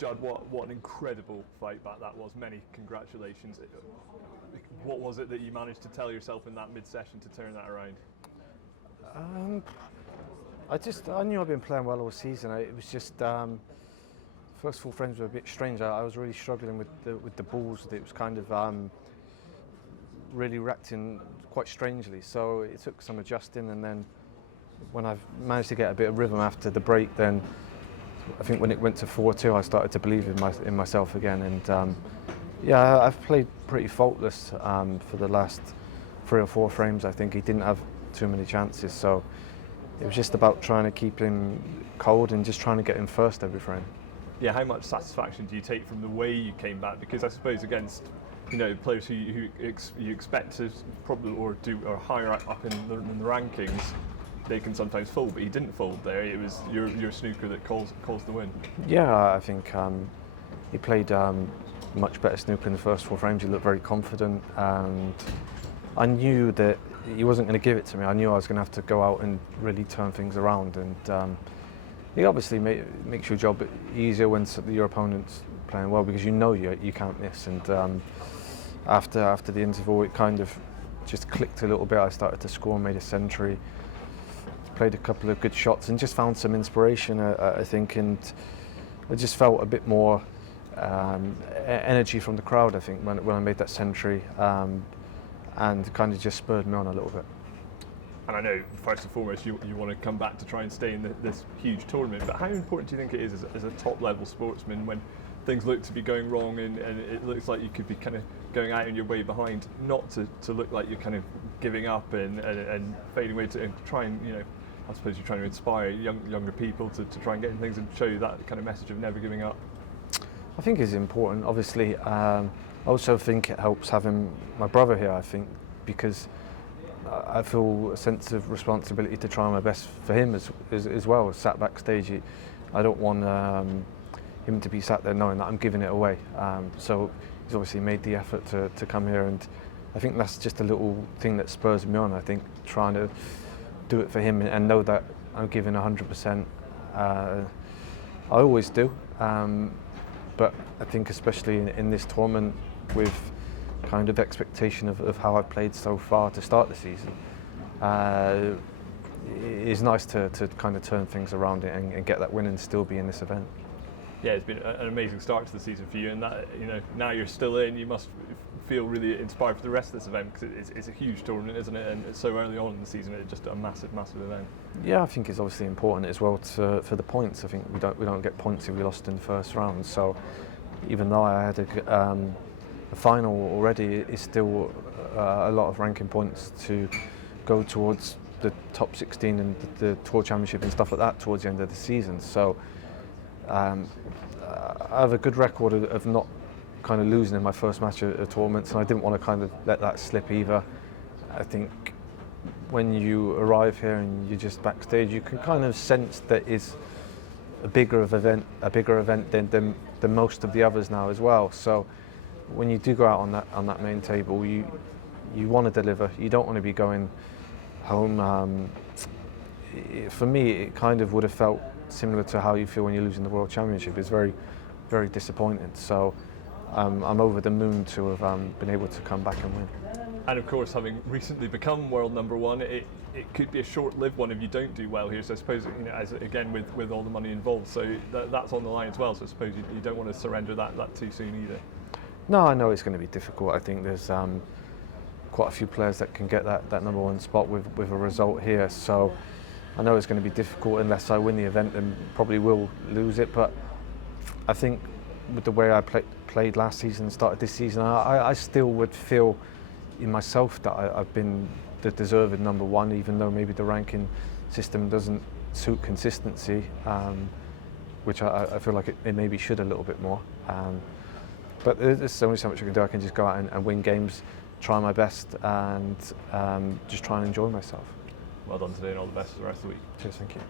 Judd, what an incredible fight back that was. Many congratulations. What was it that you managed to tell yourself in that mid-session to turn that around? I knew I'd been playing well all season. It was just first four frames were a bit strange. I was really struggling with the balls. It was kind of really reacting quite strangely. So it took some adjusting, and then when I managed to get a bit of rhythm after the break, then I think when it went to 4-2, I started to believe in myself again. And yeah, I've played pretty faultless for the last 3 or 4 frames. I think he didn't have too many chances, so it was just about trying to keep him cold and just trying to get him first every frame. Yeah, how much satisfaction do you take from the way you came back? Because I suppose against players who you expect to probably or higher up in the rankings, they can sometimes fold, but he didn't fold there. It was your snooker that caused the win. Yeah, I think he played much better snooker in the first 4 frames. He looked very confident, and I knew that he wasn't going to give it to me. I knew I was going to have to go out and really turn things around, and he obviously makes your job easier when your opponent's playing well, because you know you can't miss. And after the interval, it kind of just clicked a little bit. I started to score, made a century, played a couple of good shots, and just found some inspiration, I think, and I just felt a bit more energy from the crowd, I think, when I made that century, and kind of just spurred me on a little bit. And I know, first and foremost, you want to come back to try and stay in this huge tournament, but how important do you think it is as a top-level sportsman when things look to be going wrong and it looks like you could be kind of going out on your way behind, not to look like you're kind of giving up and fading away, and try and, I suppose you're trying to inspire younger people to try and get in things and show that kind of message of never giving up? I think it's important. Obviously, I also think it helps having my brother here, I think, because I feel a sense of responsibility to try my best for him as well. Sat backstage, I don't want him to be sat there knowing that I'm giving it away. So he's obviously made the effort to come here, and I think that's just a little thing that spurs me on. I think trying to do it for him and know that I'm giving 100%. I always do, but I think especially in this tournament, with kind of expectation of how I've played so far to start the season, it's nice to kind of turn things around and get that win and still be in this event. Yeah, it's been an amazing start to the season for you, and that now you're still in, you must feel really inspired for the rest of this event, because it's a huge tournament, isn't it? And it's so early on in the season, it's just a massive event. Yeah, I think it's obviously important as well for the points. I think we don't get points if we lost in the first round. So even though I had a final already, it's still a lot of ranking points to go towards the top 16 and the Tour Championship and stuff like that towards the end of the season. So I have a good record of not kind of losing in my first match at tournaments, and I didn't want to kind of let that slip either. I think when you arrive here and you're just backstage, you can kind of sense that it's a bigger event than most of the others now as well. So when you do go out on that main table, you want to deliver. You don't want to be going home. For me, it kind of would have felt similar to how you feel when you're losing the World Championship. It's very, very disappointing. So I'm over the moon to have been able to come back and win. And of course, having recently become world #1, it could be a short-lived one if you don't do well here. So I suppose, as again with all the money involved, so that's on the line as well. So I suppose you don't want to surrender that too soon either. No, I know it's going to be difficult. I think there's quite a few players that can get that #1 spot with a result here. So I know it's going to be difficult. Unless I win the event, then probably will lose it. But I think with the way I played last season and started this season, I still would feel in myself that I've been the deserved #1, even though maybe the ranking system doesn't suit consistency, which I feel like it maybe should a little bit more. But there's only so much I can do. I can just go out and win games, try my best, and just try and enjoy myself. Well done today, and all the best for the rest of the week. Cheers, thank you.